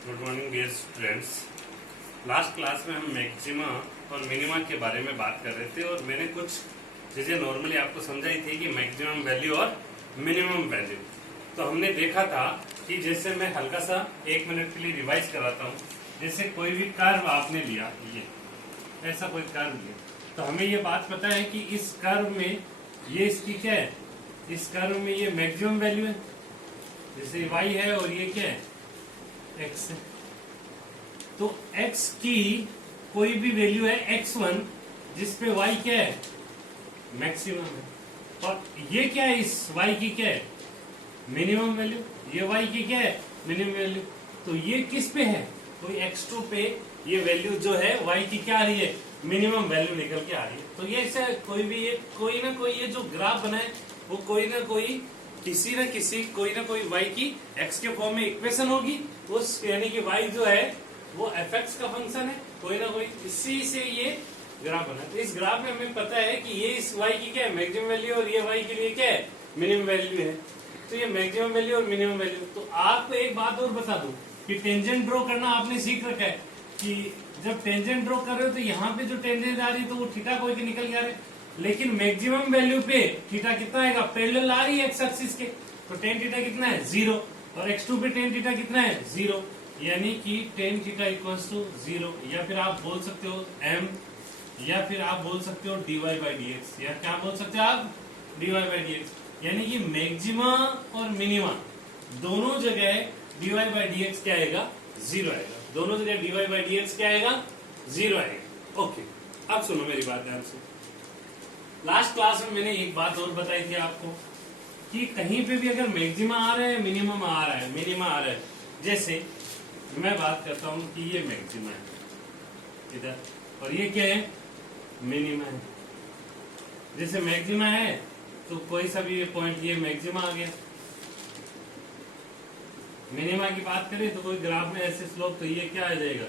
Good morning dear students. Last class में हम maxima और मिनिमा के बारे में बात कर रहे थे और मैंने कुछ चीजें नॉर्मली आपको समझाई थी कि मैक्सिमम वैल्यू और मिनिमम वैल्यू। तो हमने देखा था कि जैसे मैं हल्का सा 1 मिनट के लिए रिवाइज कराता हूँ। जैसे कोई भी कर्व आपने लिया, ये ऐसा कोई कर्व लिया, तो हमें ये बात पता है कि इस कर्व में ये इसकी क्या है, इस कर्व में ये मैक्सिमम वैल्यू है, जैसे y है और ये क्या है x है। तो x की कोई भी वैल्यू है x1 जिसपे y क्या है मैक्सिमम है, और ये क्या है इस y की क्या है मिनिमम वैल्यू, ये y की क्या है मिनिमम वैल्यू। तो ये किस पे है, कोई x2 पे ये वैल्यू जो है y की क्या आ रही है मिनिमम वैल्यू निकल के आ रही है। तो ये ऐसा कोई भी ये कोई ना कोई ये जो ग्राफ बना है वो कोई ना कोई किसी न किसी कोई ना कोई y की x के फॉर्म में इक्वेशन होगी, उस यानी कि y जो है वो fx का फंक्शन है, कोई ना कोई इसी से ये ग्राफ बना है। तो इस ग्राफ में हमें पता है कि ये इस y की क्या है मैक्सिमम वैल्यू और ये y के लिए क्या है मिनिमम वैल्यू है। तो ये मैक्सिमम वैल्यू और मिनिमम वैल्यू। तो आपको एक बात और बता दूं कि टेंजेंट ड्रॉ करना आपने सीख रखा है कि जब टेंजेंट ड्रॉ कर रहे हो तो यहाँ पे जो टेंजेंट आ रही है तो वो थीटा कोई के निकल के आ रहे, लेकिन मैक्सिमम वैल्यू पे थीटा कितना आएगा पैरेलल आ रही है एक्स एक्सिस के, तो टेन थीटा कितना है 0 और x2 पे टेन थीटा कितना है 0, यानी कि टेन थीटा इक्वल्स टू 0। या फिर आप बोल सकते हो m, या फिर आप बोल सकते हो dy बाई डी एक्स, या क्या बोल सकते हो आप dy बाई डी एक्स, यानी कि मैक्सिमा और मिनिमा दोनों जगह dy बाई डी एक्स क्या आएगा 0 आएगा, दोनों जगह dy बाई डी एक्स क्या आएगा 0 आएगा। ओके, अब सुनो मेरी बात ध्यान से। लास्ट क्लास में मैंने एक बात और बताई थी आपको कि कहीं पे भी अगर मैक्सिमा आ रहा है मिनिमम आ रहा है मिनिमा आ रहा है, जैसे मैं बात करता हूं कि ये मैक्सिमा है इधर और ये क्या है मिनिमा है। जैसे मैक्सिमा है तो कोई सा भी पॉइंट ये मैक्सिमा आ गया, मिनिमा की बात करें तो कोई ग्राफ में ऐसे स्लोप तो ये क्या आ जाएगा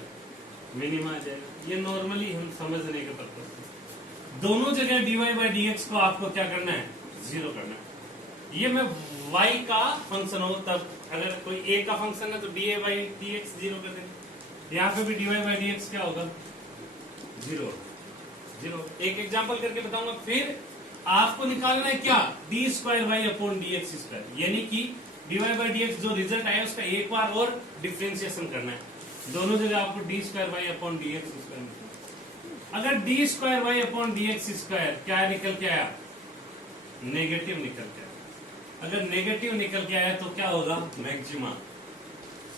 मिनिमा आ जाएगा। ये नॉर्मली हम समझने के पर्पज से दोनों जगह dy बाई डी एक्स को आपको क्या करना है 0 करना है। ये मैं y का फंक्शन हो तब अगर कोई a का फंक्शन है तो dy बाई डी एक्स 0 कर देंगे, यहाँ पे भी dy बाई डी एक्स क्या होगा 0। एक एग्जांपल करके बताऊंगा। फिर आपको निकालना है क्या d square y upon d x square, यानी कि dy बाई डी एक्स जो रिजल्ट आया उसका एक बार और डिफ्रेंशिएशन करना है, दोनों जगह आपको d square y upon d x square निकलना। अगर d square y upon d x square क्या निकल के आया नेगेटिव निकल के आया, अगर नेगेटिव निकल के आया तो क्या होगा मैक्सिमा।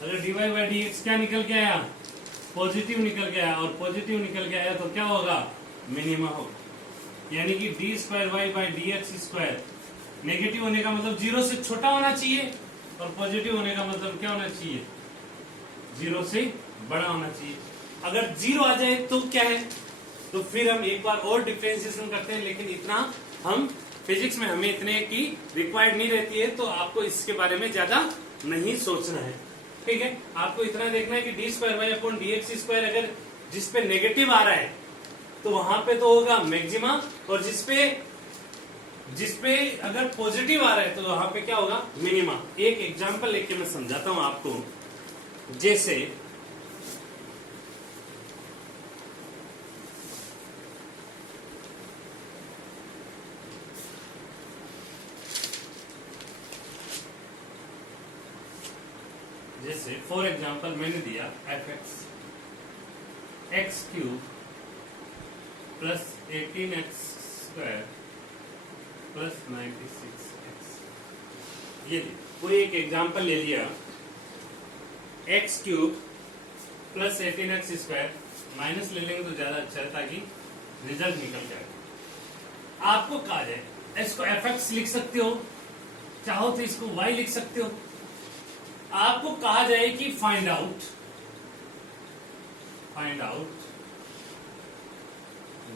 अगर d y by d x क्या निकल के आया पॉजिटिव निकल के आया, और पॉजिटिव निकल के आया तो क्या होगा मिनिमा होगा। यानी कि d square y by d x square negative होने का मतलब 0 से छोटा होना चाहिए और पॉजिटिव होने का मतलब क्या होना चाहिए 0 से बड़ा होना चाहिए। अगर 0 आ जाए तो क्या है, तो फिर हम एक बार और डिफरेंशिएशन करते हैं, लेकिन इतना हम फिजिक्स में हमें इतने की रिक्वायर्ड नहीं रहती है, तो आपको इसके बारे में ज्यादा नहीं सोचना है। ठीक है, आपको इतना देखना है कि d square y upon d x square अगर जिसपे नेगेटिव आ रहा है तो वहां पे तो होगा मैक्सिमा, और जिसपे अगर पॉजिटिव आ रहा है तो वहां पे क्या होगा मिनिमा। एक एग्जांपल लेके मैं समझाता हूं आपको। जैसे फॉर एग्जांपल मैंने दिया F x cube plus 18x square plus 96x। ये कोई एक एग्जांपल ले लिया x cube plus 18x square, minus ले लेंगे तो ज्यादा अच्छा है ताकि रिजल्ट निकल जाए। आपको कहा जाए इसको fx लिख सकते हो, चाहो तो इसको y लिख सकते हो। आपको कहा जाए कि find out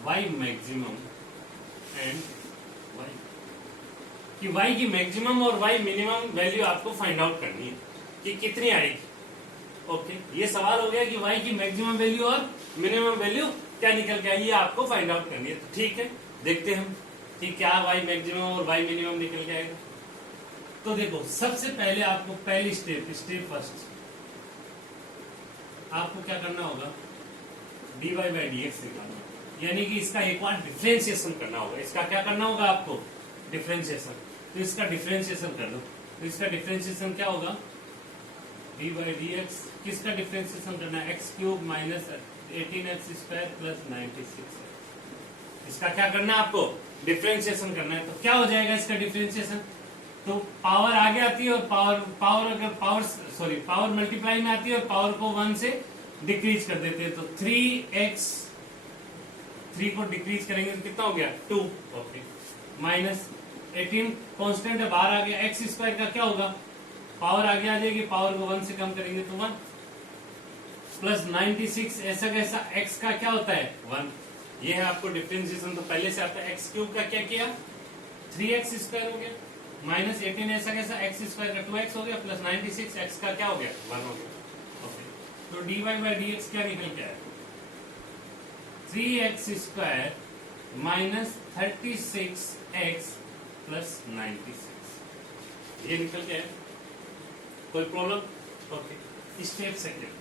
y maximum and y, कि y की मैक्सिमम और y मिनिमम वैल्यू आपको फाइंड आउट करनी है कि कितनी आएगी। ओके, ये सवाल हो गया कि y की मैक्सिमम वैल्यू और मिनिमम वैल्यू क्या निकल के आई, ये आपको फाइंड आउट करनी है। तो ठीक है, देखते हैं हम कि क्या y मैक्सिमम और y मिनिमम निकल के आएगा। तो देखो सबसे पहले आपको पहली स्टेप फर्स्ट आपको क्या करना होगा, dy बाई डी एक्स निकालना, यानी कि इसका एक बार डिफ्रेंशिएशन करना होगा। इसका क्या करना होगा आपको, डिफ्रेंशिएशन। तो इसका डिफ्रेंशिएशन कर दो, तो इसका डिफ्रेंशिएशन क्या होगा, डी बाई डी एक्स, किसका डिफ्रेंशिएशन करना है, x cube minus 18x square plus 96। इसका क्या करना है आपको, डिफ्रेंशिएशन करना है। तो क्या हो जाएगा इसका डिफ्रेंशिएशन, तो पावर आगे आती है और पावर मल्टीप्लाई में आती है और पावर को 1 से डिक्रीज कर देते हैं। तो 3x, 3 को डिक्रीज करेंगे तो कितना हो गया 2, ओके, माइनस 18 कांस्टेंट है बाहर आ गया, एक्स स्क्वायर का क्या होगा, पावर आगे आ जाएगी, पावर को 1 से कम करेंगे तो 1, प्लस 96 ऐसा कैसा, एक्स का क्या होता है 1, ये है आपको डिफरेंशिएशन। तो पहले से आपका एक्स क्यूब का क्या किया 3x स्क्वायर हो गया, माइनस 18 ऐसा कैसा, एक्स स्क्वायर का 2x हो गया, प्लस 96 एक्स का क्या हो गया 1 हो गया, ओके। तो dy बाई डी एक्स क्या निकल के आया, 3x square minus 36x plus 96, ये निकल के आया। कोई problem, okay. Step second,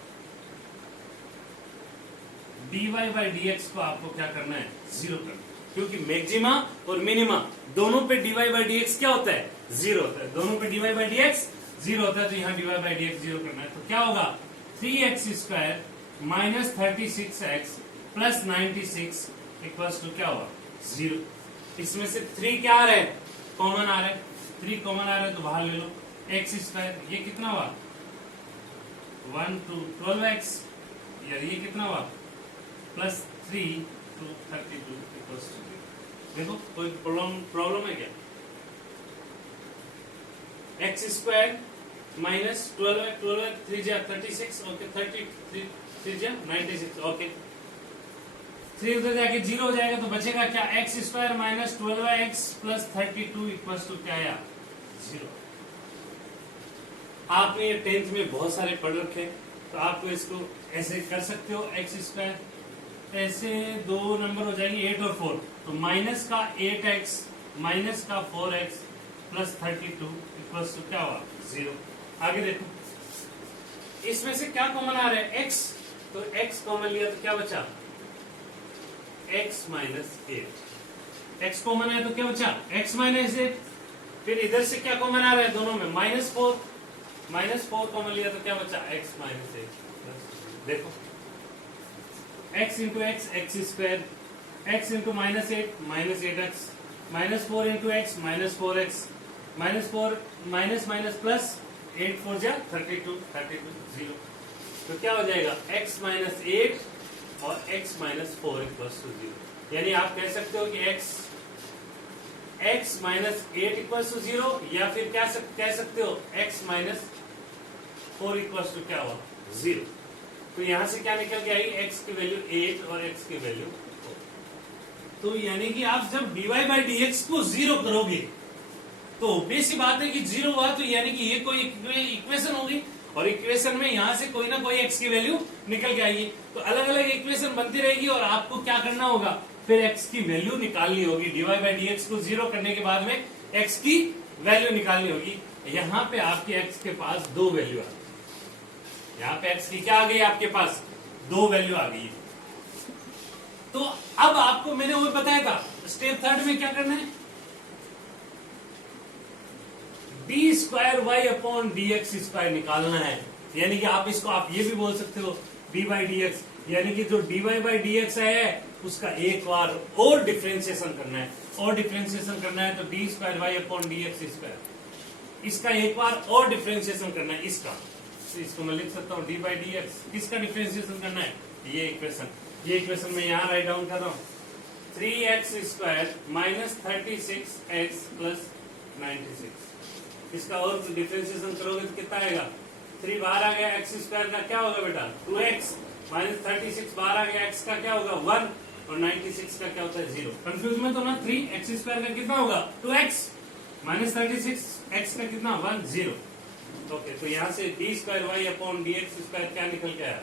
dy by d x को आपको क्या करना है, 0 करना, क्योंकि मैक्सिमा और मिनिमा दोनों पे dy बाई डी एक्स क्या होता है, 0 होता है, दोनों पे dy बाई डी एक्स 0 होता है। तो यहाँ dy बाई डी एक्स 0 करना है, तो क्या होगा 3x square minus 36x plus 96 equals to क्या होगा 0। इसमें से 3 क्या आ रहा है, कॉमन आ रहा है, 3 कॉमन आ रहा है तो बाहर ले लो, x स्क्वायर ये कितना हुआ 1 to 12x, यार ये कितना हुआ प्लस 3 to 32 इक्वल्स टू 0। देखो कोई प्रॉब्लम है क्या, एक्स स्क्वायर माइनस 12 3 जा 36, ओके, 33 3 जा 96, ओके, 3 उधर जाके 0 हो जाएगा तो बचेगा क्या, x square minus 12x plus 32 equals to क्या आया 0। आपने ये 10th में बहुत सारे पढ़ रखे, तो आपको इसको ऐसे कर सकते हो, एक्स स्क्वायर ऐसे 2 नंबर हो जाएंगे 8 और 4, तो माइनस का 8x माइनस का 4x प्लस 32 इक्वल्स टू क्या हुआ 0। आगे देखो, इसमें से क्या कॉमन आ रहा है x, तो x कॉमन लिया तो क्या बचा x माइनस 8, x कॉमन है तो क्या बचा x माइनस 8, फिर इधर से क्या कॉमन आ रहा है दोनों में माइनस 4 कॉमन लिया तो क्या बचा x माइनस 8। देखो x into x square, x into minus 8x, minus 4 into x minus 4x, minus 4 minus minus plus 8 4 जा 32 0। तो क्या हो जाएगा x माइनस 8 और x माइनस 4 इक्वल्स टू 0। यानी आप कह सकते हो कि x माइनस 8 इक्वल्स टू 0, या फिर क्या कह सकते हो x माइनस 4 इक्वल्स टू क्या हुआ 0। तो यहां से क्या निकल के आई, x की वैल्यू 8 और x की वैल्यू 4। तो यानी कि आप जब dy बाई डी एक्स को 0 करोगे तो बेसिक बात है कि 0 हुआ, तो यानी कि ये कोई इक्वेशन होगी और इक्वेशन में यहां से कोई ना कोई x की वैल्यू निकल के आएगी। तो अलग अलग इक्वेशन बनती रहेगी और आपको क्या करना होगा, फिर x की वैल्यू निकालनी होगी। dy बाई डी एक्स को 0 करने के बाद में x की वैल्यू निकालनी होगी। यहाँ पे आपके x के पास 2 वैल्यू आ गई, यहाँ पे x की क्या आ गई आपके पास 2 वैल्यू आ गई। तो अब आपको मैंने वो बताया था स्टेप 3 में क्या करना है, d square y upon d x square निकालना है। यानी कि आप इसको आप ये भी बोल सकते हो डी बाई डी एक्स, यानी कि जो d y by d x है उसका एक बार और डिफ्रेंशिएशन करना है, और डिफ्रेंशिएशन करना है तो d square y upon d x square, इसका एक बार और डिफ्रेंशिएशन करना है इसका। तो इसको मैं लिख सकता हूँ डी बाई डी एक्स, किसका डिफ्रेंशिएशन करना है, ये इक्वेशन मैं यहाँ राइट डाउन कर रहा हूँ, 3x square minus 36x plus 96। इसका और डिफ्रेंशिएशन करोगे तो कितना आएगा, 3 बाहर आ गया, x स्क्वायर का क्या होगा बेटा 2x, माइनस 36 बाहर आ गया, x का क्या होगा 1 और 96 का क्या होता है 0। कंफ्यूज मत होना, 3x स्क्वायर का कितना होगा 2x, माइनस 36 x का कितना 1 0। ओके, तो यहाँ से d square y upon d x square क्या निकल के आया,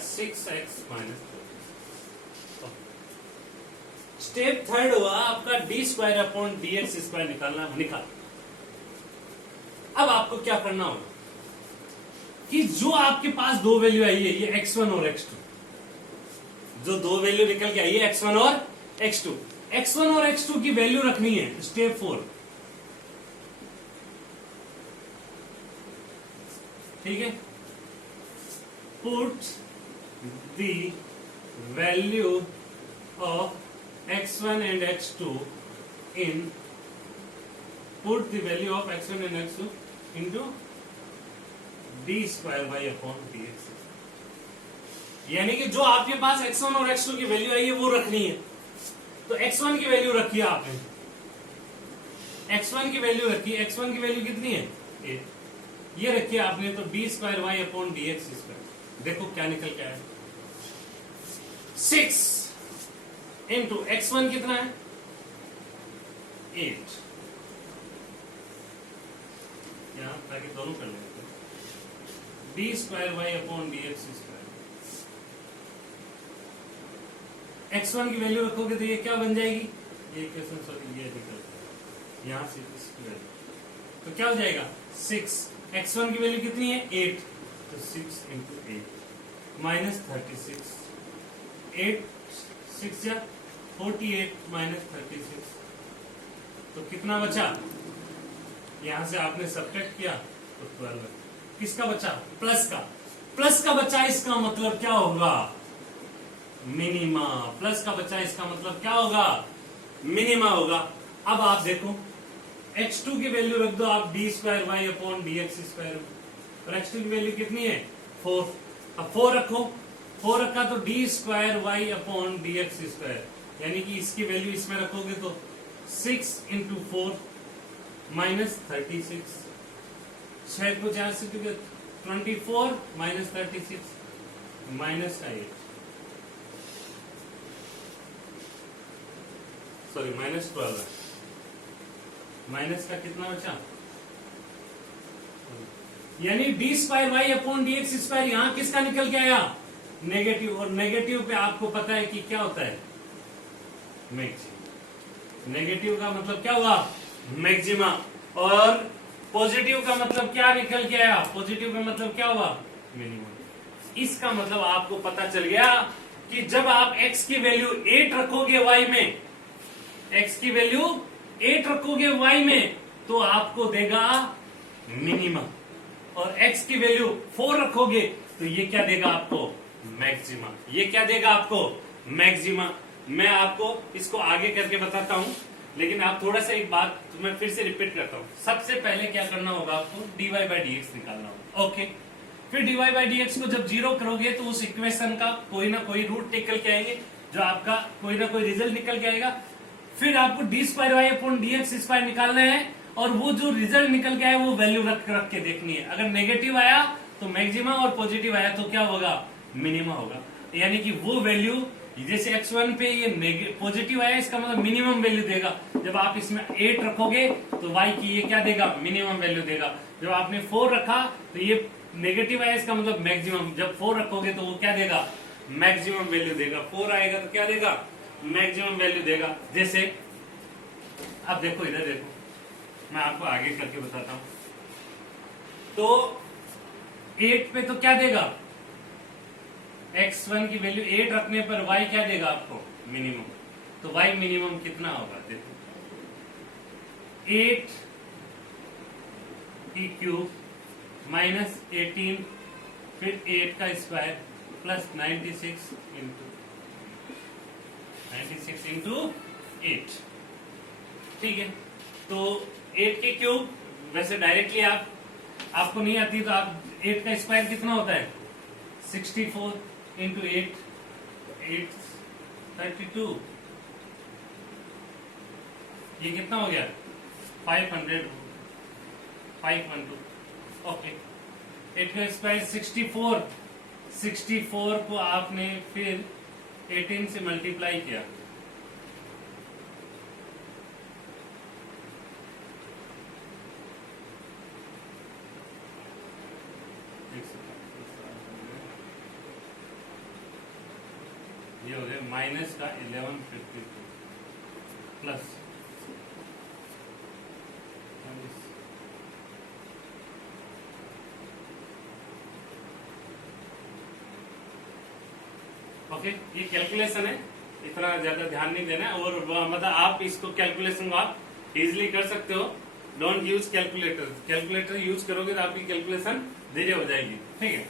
6x माइनस 4। स्टेप 3 हुआ आपका D square upon d x square निकाल। अब आपको क्या करना होगा, कि जो आपके पास दो वैल्यू आई है, ये x1 और x2, जो दो वैल्यू निकल के आई है x1 और x2, x1 और x2 की वैल्यू रखनी है। स्टेप 4, ठीक है, put the value of x1 and x2 in, put the value of x1 and x2 into d square y upon dx, यानी कि जो आपके पास x1 और x2 की वैल्यू आई है वो रखनी है। तो x1 की वैल्यू रखी है आपने, x1 की वैल्यू रखी है, x1 की वैल्यू कितनी है 8, ये रखी है आपने, तो d square y upon dx square, देखो क्या निकल के आया 6 इंटू x1 कितना है 8, यहां ताकि दोनों कर लेंगे, d square y upon d x square, x1 की वैल्यू रखोगे तो ये क्या बन जाएगी, ये इक्वेशन, सॉरी ये निकल यहां से इसकी वैल्यू, तो क्या हो जाएगा 6, x1 की वैल्यू कितनी है 8, तो 6 इंटू 8 माइनस 36, 8 6 या 48 माइनस 36, तो कितना बचा, यहां से आपने सब्ट्रैक्ट किया तो 12, किसका बचा प्लस का, प्लस का बचा, इसका मतलब क्या होगा मिनिमा, प्लस का बचा इसका मतलब क्या होगा मिनिमा होगा। अब आप देखो x2 की वैल्यू रख दो आप d square y upon d x square, और x2 की वैल्यू कितनी है 4, अब 4 रखो, 4 रखा तो d square y upon d x square, यानी कि इसकी वैल्यू इसमें रखोगे तो 6 इंटू 4 माइनस 36, 6 को 4 से 24 माइनस 36 माइनस का 8, सॉरी माइनस 12, माइनस का कितना बचा, यानी d square y upon d x square यहां किसका निकल के आया नेगेटिव, और नेगेटिव पे आपको पता है कि क्या होता है मैक्सिमम, नेगेटिव का मतलब क्या हुआ मैक्सिमा, और पॉजिटिव का मतलब क्या निकल के आया, पॉजिटिव का मतलब क्या हुआ मिनिमम। इसका मतलब आपको पता चल गया कि जब आप x की वैल्यू 8 रखोगे y में, x की वैल्यू 8 रखोगे y में तो आपको देगा मिनिमम, और x की वैल्यू 4 रखोगे तो ये क्या देगा आपको मैक्सिमा, ये क्या देगा आपको मैक्सिमा। मैं आपको इसको आगे करके बताता हूं, लेकिन आप थोड़ा सा एक बात मैं फिर से रिपीट करता हूं। सबसे पहले क्या करना होगा आपको dy बाई डी एक्स निकालना होगा, ओके। फिर dy बाई डी एक्स को जब जीरो करोगे तो उस इक्वेशन का कोई ना कोई रूट निकल के आएंगे, जो आपका कोई ना कोई रिजल्ट निकल के आएगा। फिर आपको d square y upon d x square निकालना है, और वो जो रिजल्ट निकल के आया वो वैल्यू रख के देखनी है। अगर नेगेटिव आया तो मैक्सिमा, और पॉजिटिव आया तो क्या होगा मिनिमा होगा, यानी कि वो वैल्यू जैसे x1 पे ये पॉजिटिव आया, इसका मतलब मिनिमम वैल्यू देगा। जब आप इसमें 8 रखोगे तो y की ये क्या देगा मिनिमम वैल्यू देगा। जब आपने 4 रखा तो ये नेगेटिव आया, इसका मतलब मैक्सिमम, जब 4 रखोगे तो वो क्या देगा मैक्सिमम वैल्यू देगा। 4 आएगा तो क्या देगा मैक्सिमम वैल्यू देगा। जैसे अब देखो, इधर देखो, मैं आपको आगे करके बताता हूं। तो 8 पे तो क्या देगा x1 की वैल्यू 8 रखने पर y क्या देगा आपको मिनिमम, तो y मिनिमम कितना होगा देखो 8 की क्यूब माइनस 18 फिर 8 का स्क्वायर प्लस 96 इंटू 8, ठीक है। तो 8 के क्यूब वैसे डायरेक्टली आपको नहीं आती, तो आप 8 का स्क्वायर कितना होता है 64 इंटू 8 32, ये कितना हो गया 512, ओके। 8 का स्क्वायर 64 को आपने फिर 18 से मल्टीप्लाई किया, ये हो गया माइनस का 1152 प्लस ओके, ये कैलकुलेशन है, इतना ज्यादा ध्यान नहीं देना है। और मतलब आप इसको कैलकुलेशन को आप इजिली कर सकते हो। Don't use calculator, calculator use करोगे तो आपकी कैलकुलेशन धीरे हो जाएगी, ठीक है।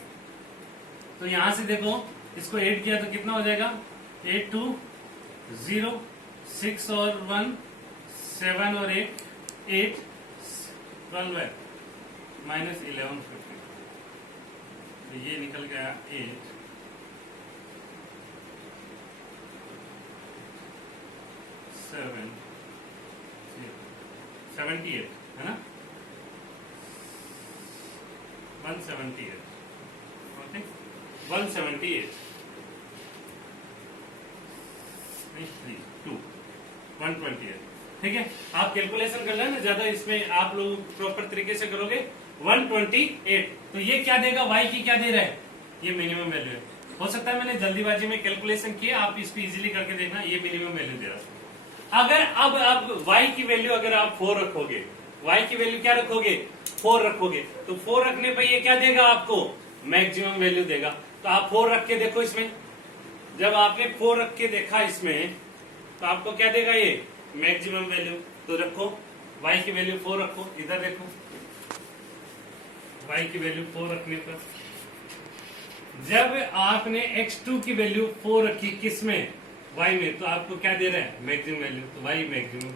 तो यहां से देखो, इसको 8 किया तो कितना हो जाएगा, 8 2 0 6 और 1 7 और 8 8 12 है माइनस 11 50, तो ये निकल गया 8 7 78 है ना, 178, ओके 178 नहीं 2 128, ठीक है। आप कैलकुलेशन कर लेना, ज्यादा इसमें आप लोग प्रॉपर तरीके से करोगे। 128, तो ये क्या देगा, y की क्या दे रहा है, ये मिनिमम वैल्यू है। हो सकता है मैंने जल्दीबाजी में कैलकुलेशन किया, आप इसको इजीली करके देखना, ये मिनिमम वैल्यू दे रहा है। अगर अब y की वैल्यू अगर आप 4 रखोगे, y की वैल्यू क्या रखोगे, 4 रखोगे, तो 4 रखने पर ये क्या देगा आपको, मैक्सिमम वैल्यू देगा। तो आप 4 रख के देखो इसमें, जब आपने 4 रख के देखा इसमें, तो आपको क्या देगा, ये मैक्सिमम वैल्यू। तो रखो y की वैल्यू 4 रखो, इधर देखो y की वैल्यू 4 रखने पर, जब आपने x2 की वैल्यू 4 रखी किसमें, y में, तो आपको क्या दे रहा है, मैक्सिमम वैल्यू। तो y मैक्सिमम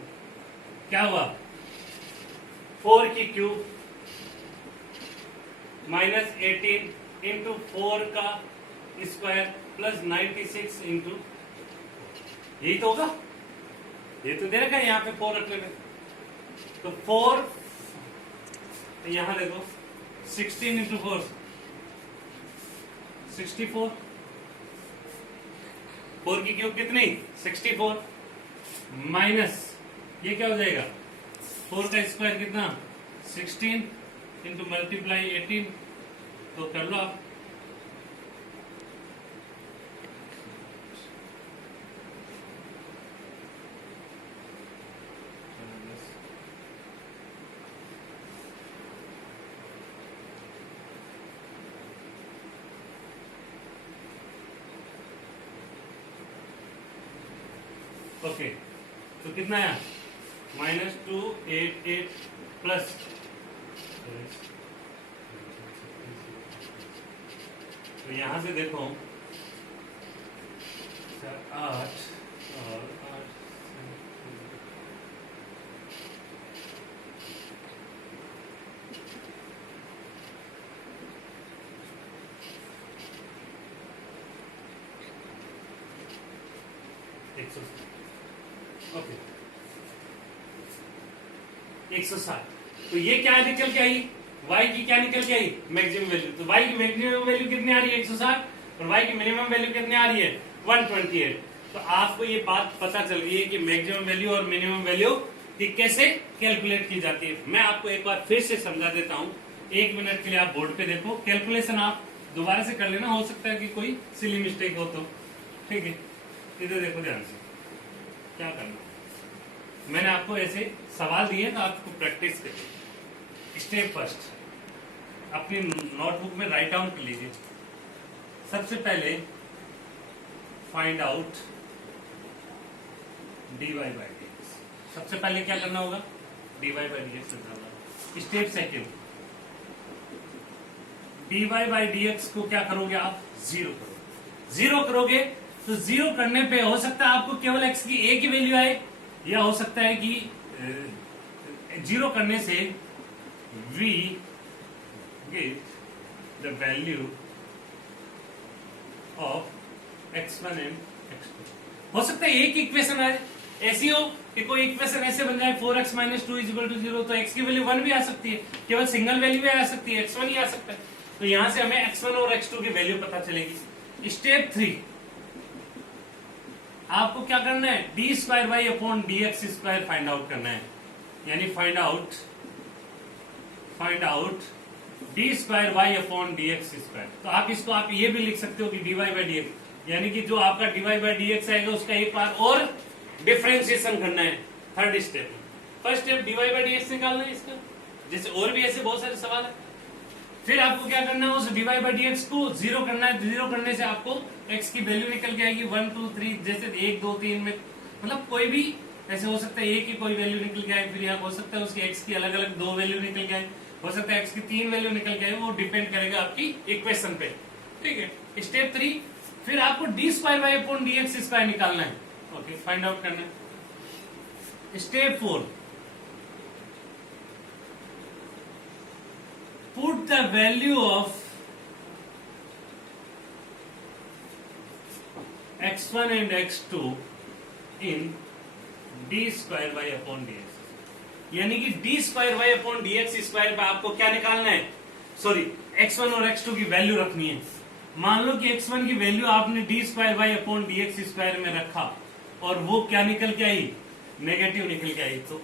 क्या हुआ, 4 की क्यूब माइनस 18 इंटू 4 का स्क्वायर प्लस 96 इंटू, यही तो होगा, ये तो दे रखा है यहाँ पे 4 रख लेंगे, तो 4 यहां देखो 16 इंटू 4 64, 4 की क्यूब कितनी 64 माइनस ये क्या हो जाएगा, 4 का स्क्वायर कितना 16 इंटू मल्टीप्लाई 18, तो कर लो आप, ओके। तो कितना आया, -288 प्लस, तो यहां से देखो 8 और 8 ओके 160, तो ये क्या निकल के आई, y की क्या निकल के आई, मैक्सिमम वैल्यू। तो y की मैक्सिमम वैल्यू कितनी आ रही है 160, और y की मिनिमम वैल्यू कितनी आ रही है 128। तो आपको ये बात पता चल गई है कि मैक्सिमम वैल्यू और मिनिमम वैल्यू की कैसे कैलकुलेट की जाती है। मैं आपको एक बार फिर से समझा देता हूँ, 1 मिनट के लिए आप बोर्ड पे देखो, कैलकुलेशन आप दोबारा से कर लेना, हो सकता है कि कोई सिली मिस्टेक हो तो, ठीक है। इधर देखो ध्यान से क्या करना, मैंने आपको ऐसे सवाल दिए तो आपको प्रैक्टिस करिए। स्टेप फर्स्ट, अपनी नोटबुक में राइट डाउन कर लीजिए। सबसे पहले find out dy by dx, सबसे पहले क्या करना होगा, dy बाई dx करना होगा। Step second, dy by dx को क्या करोगे आप, जीरो करोगे। जीरो करोगे तो जीरो करने पे हो सकता है आपको केवल x की a की वैल्यू आए, या हो सकता है कि जीरो करने से we get the value of x1 and x2। हो सकता है एक इक्वेशन आए, ऐसी हो कि कोई इक्वेशन ऐसे बन जाए 4x - 2 = 0, तो x की वैल्यू 1 भी आ सकती है, केवल सिंगल वैल्यू भी आ सकती है, x1 ही आ सकता है। तो यहां से हमें x1 और x2 की वैल्यू पता चलेगी। स्टेप 3, आपको क्या करना है, d²y/dx² फाइंड आउट करना है, यानी फाइंड आउट d²y/dx²। तो आप इसको आप ये भी लिख सकते हो कि dy/dx, यानी कि जो आपका dy/dx आएगा उसका एक बार और डिफरेंशिएशन करना है। Third step, first step dy/dx निकालना है इसका, जैसे और भी ऐसे बहुत सारे सवाल है। फिर आपको क्या करना है, उस dy बाई dx को जीरो करना है। जीरो करने से आपको x की वैल्यू निकल के आएगी 1 2 3, जैसे 1 2 3 में मतलब कोई भी ऐसे हो सकता है a की कोई वैल्यू निकल के आए, फिर यहाँ हो सकता है उसकी x की अलग अलग 2 वैल्यू निकल के आए, हो सकता है x की 3 वैल्यू निकल के आए, वो डिपेंड करेगा आपकी इक्वेशन पे। ठीक है। स्टेप 3, फिर आपको d square by upon d x square निकालना है। ओके, फाइंड आउट करना है। Step 4, put the value of x1 and x2 in d square by upon dx, यानी कि d square by upon dx square पे आपको क्या निकालना है, सॉरी x1 और x2 की वैल्यू रखनी है। मान लो कि x1 की वैल्यू आपने d square by upon dx square में रखा और वो क्या निकल के आई, नेगेटिव निकल के आई, तो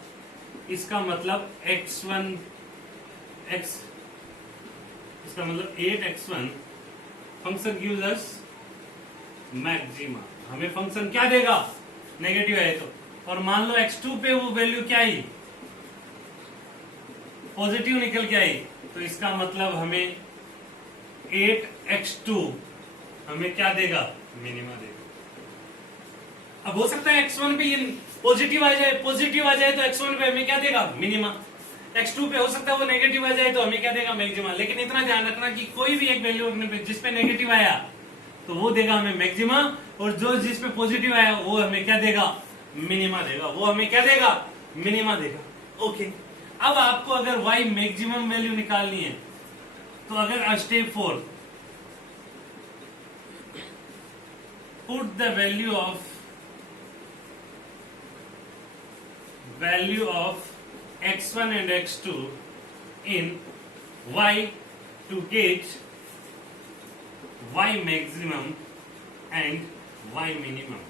इसका मतलब x1 x, इसका मतलब 8x1 function gives us maxima. हमें फंक्शन क्या देगा, नेगेटिव है तो, और मान लो x2 पे वो वैल्यू क्या आई, पॉजिटिव निकल के आई, तो इसका मतलब हमें 8x2 हमें क्या देगा, मिनिमा देगा। अब हो सकता है x1 पे ये पॉजिटिव आ जाए, पॉजिटिव आ जाए तो x1 पे हमें क्या देगा, मिनिमा। x2 पे हो सकता है वो नेगेटिव आ जाए तो हमें क्या देगा, मैक्सिमा। लेकिन इतना ध्यान रखना कि कोई भी एक वैल्यू रखने पे जिसपे नेगेटिव आया तो वो देगा हमें मैक्सिमा, और जो जिसपे पॉजिटिव आया वो हमें क्या देगा, मिनिमा देगा, वो हमें क्या देगा, मिनिमा देगा। ओके, अब आपको अगर y मैक्सिमम वैल्यू निकालनी है तो अगर step 4, put the value of x1 and x2 in y to get y maximum and y minimum,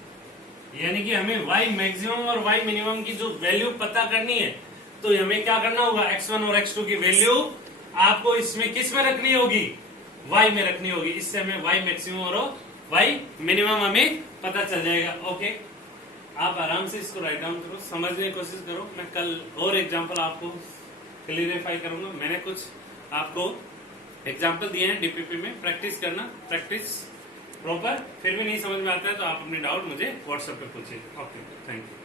यानी कि हमें y maximum और y minimum की जो वैल्यू पता करनी है तो हमें क्या करना होगा, x1 और x2 की वैल्यू आपको इसमें किस में रखनी होगी, y में रखनी होगी। इससे हमें y maximum और y minimum हमें पता चल जाएगा। ओके, आप आराम से इसको राइट डाउन करो, समझने की कोशिश करो। मैं कल और एग्जांपल आपको क्लियरिफाई करूंगा। मैंने कुछ आपको एग्जांपल दिए हैं डीपीपी में, प्रैक्टिस करना, प्रैक्टिस प्रॉपर। फिर भी नहीं समझ में आता है तो आप अपने डाउट मुझे व्हाट्सएप पे पूछिए। Okay, thank you.